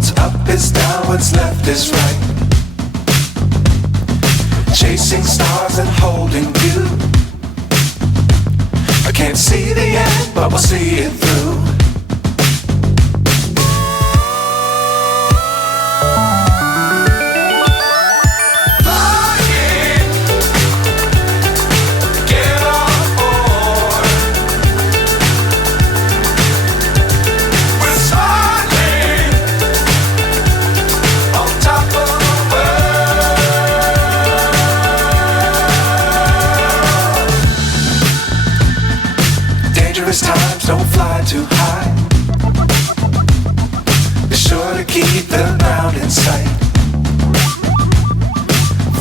What's up is down, what's left is right. Chasing stars and holding you. I can't see the end, but we'll see it through. Times don't fly too high. Be sure to keep the ground in sight.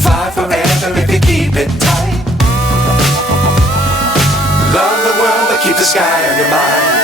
Fly forever if you keep it tight. Love the world but keep the sky on your mind.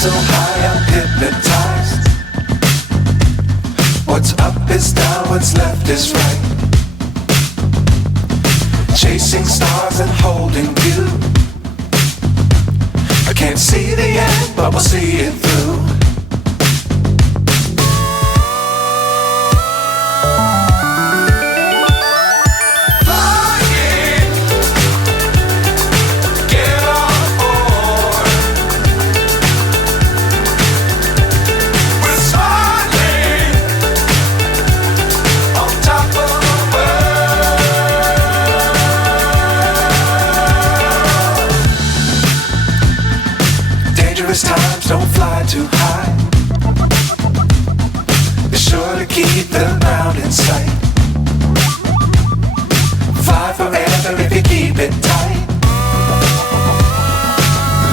So high I'm hypnotized. What's up is down, what's left is right. Chasing stars and holding you. I can't see the end, but we'll see it through. Times don't fly too high. Be sure to keep the ground in sight. Fly forever if you keep it tight.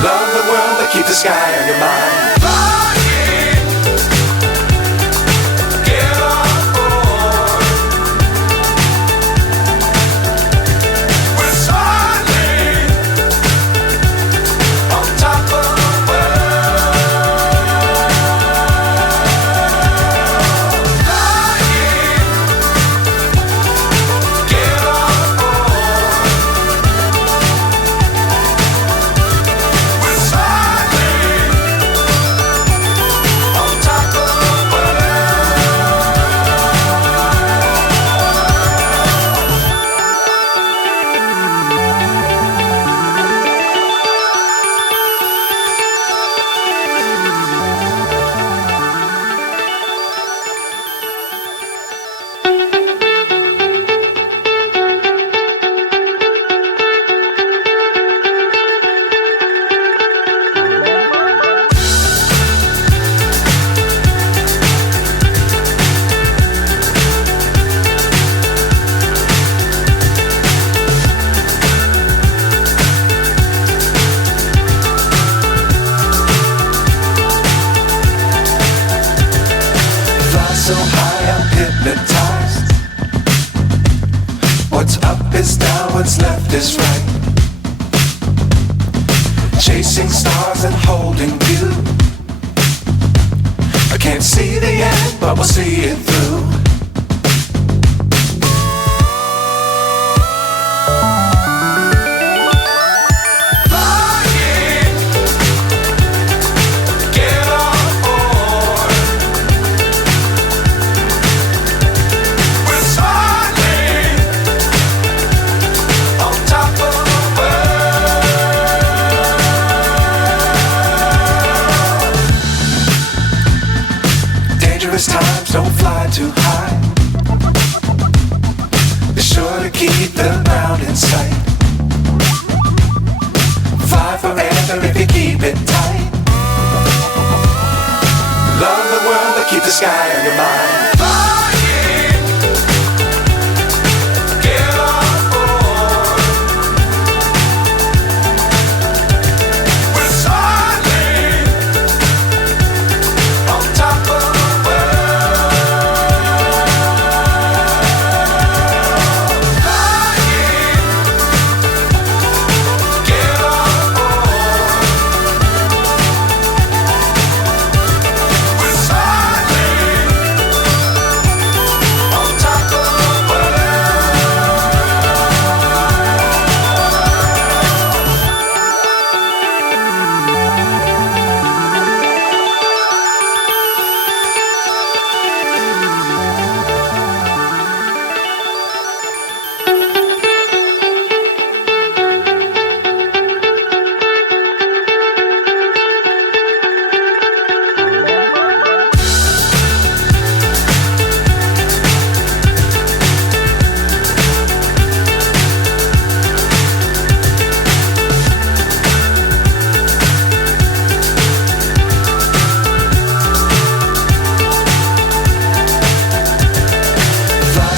Love the world but keep the sky on your mind. So high I'm hypnotized. What's up is down, what's left is right. Chasing stars and holding you. I can't see the end, but we'll see it through. Flying, get on. don't fly too high. Be sure to keep the ground in sight. Fly forever if you keep it tight. Love the world, but keep the sky on your mind.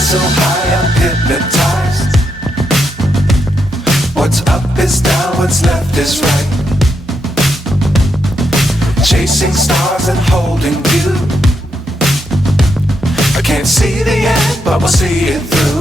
So high I'm hypnotized. What's up is down, what's left is right. Chasing stars and holding you. I can't see the end, but we'll see it through.